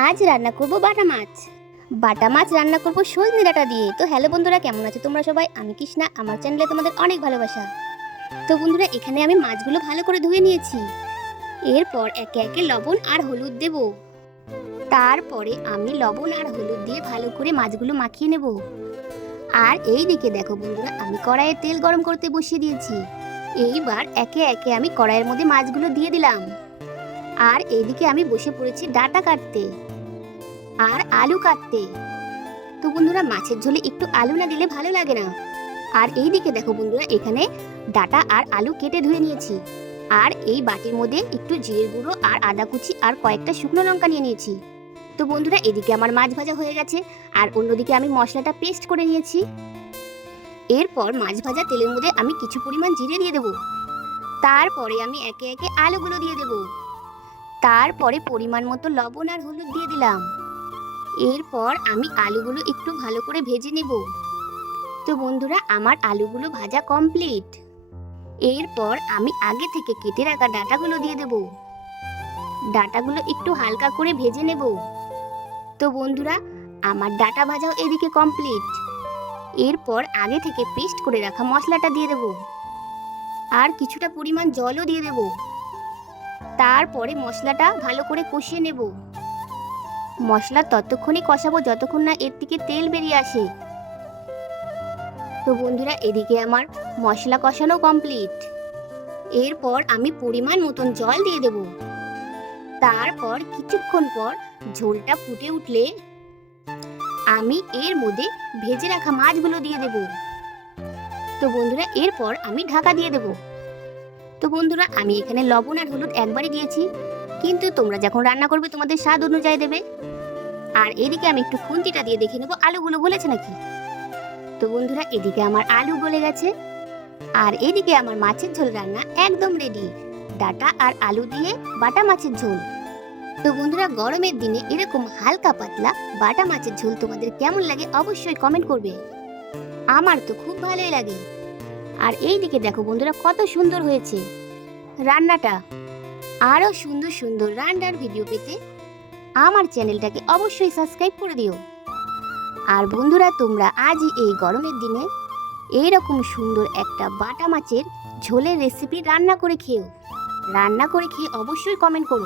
আজ রান্না করব বাটা মাছ। বাটা মাছ রান্না করব সজনে ডাঁটা দিয়ে। তো হ্যালো বন্ধুরা, কেমন আছো তোমরা সবাই? আমি কৃষ্ণা, আমার চ্যানেলে তোমাদের অনেক ভালোবাসা। তো বন্ধুরা, এখানে আমি মাছগুলো ভালো করে ধুয়ে নিয়েছি। এরপর একে একে লবণ আর হলুদ দেব। তারপরে আমি লবণ আর হলুদ দিয়ে ভালো করে মাছগুলো মাখিয়ে নেব। আর এই দিকে দেখো বন্ধুরা, আমি কড়াইয়ে তেল গরম করতে বসিয়ে দিয়েছি। এইবার একে একে আমি কড়াইয়ের মধ্যে মাছগুলো দিয়ে দিলাম। আর এইদিকে আমি বসে পড়েছি ডাঁটা কাটতে আর আলু কাটতে। তো বন্ধুরা, মাছের ঝোলে একটু আলু না দিলে ভালো লাগে না। আর এইদিকে দেখো বন্ধুরা, এখানে ডাঁটা আর আলু কেটে ধুয়ে নিয়েছি। আর এই বাটির মধ্যে একটু জিরে গুঁড়ো আর আদা কুচি আর কয়েকটা শুকনো লঙ্কা নিয়ে নিয়েছি। তো বন্ধুরা, এদিকে আমার মাছ ভাজা হয়ে গেছে আর অন্যদিকে আমি মশলাটা পেস্ট করে নিয়েছি। এরপর মাছ ভাজা তেলের মধ্যে আমি কিছু পরিমাণ জিরে দিয়ে দেবো। তারপরে আমি একে একে আলুগুলো দিয়ে দেবো। তারপরে পরিমাণ মতো লবণ আর হলুদ দিয়ে দিলাম। এরপর আমি আলুগুলো একটু ভালো করে ভেজে নেব। তো বন্ধুরা, আমার আলুগুলো ভাজা কমপ্লিট। এরপর আমি আগে থেকে কেটে রাখা ডাঁটাগুলো দিয়ে দেব। ডাঁটাগুলো একটু হালকা করে ভেজে নেব। তো বন্ধুরা, আমার ডাঁটা ভাজাও এদিকে কমপ্লিট। এরপর আগে থেকে পেস্ট করে রাখা মশলাটা দিয়ে দেব। আর কিছুটা পরিমাণ জলও দিয়ে দেব। তারপরে মশলাটা ভালো করে কষিয়ে নেব। মশলা ততক্ষণই কষাবো যতক্ষণ না এর থেকে তেল বেরিয়ে আসে। তো বন্ধুরা, এদিকে আমার মশলা কষানো কমপ্লিট। এরপর আমি পরিমাণ মতন জল দিয়ে দেব। তারপর কিছুক্ষণ পর ঝোলটা ফুটে উঠলে আমি এর মধ্যে ভেজে রাখা মাছগুলো দিয়ে দেব। তো বন্ধুরা, এরপর আমি ঢাকা দিয়ে দেব। তো বন্ধুরা, আমি এখানে লবণ আর হলুদ একবারই দিয়েছি, কিন্তু তোমরা যখন রান্না করবে তোমাদের স্বাদ অনুযায়ী দেবে। আর এদিকে আমি একটু খুন্তিটা দিয়ে দেখে নেবো আলুগুলো গলেছে নাকি। তো বন্ধুরা, এদিকে আমার আলু গলে গেছে আর এদিকে আমার মাছের ঝোল রান্না একদম রেডি। ডাঁটা আর আলু দিয়ে বাটা মাছের ঝোল। তো বন্ধুরা, গরমের দিনে এরকম হালকা পাতলা বাটা মাছের ঝোল তোমাদের কেমন লাগে অবশ্যই কমেন্ট করবে। আমার তো খুব ভালোই লাগে। আর এইদিকে দেখো বন্ধুরা, কত সুন্দর হয়েছে রান্নাটা। আরও সুন্দর সুন্দর রান্নার ভিডিও পেতে আমার চ্যানেলটাকে অবশ্যই সাবস্ক্রাইব করে দিও। আর বন্ধুরা, তোমরা আজই এই গরমের দিনে এইরকম সুন্দর একটা বাটা মাছের ঝোলের রেসিপি রান্না করে খেয়ে অবশ্যই কমেন্ট করো।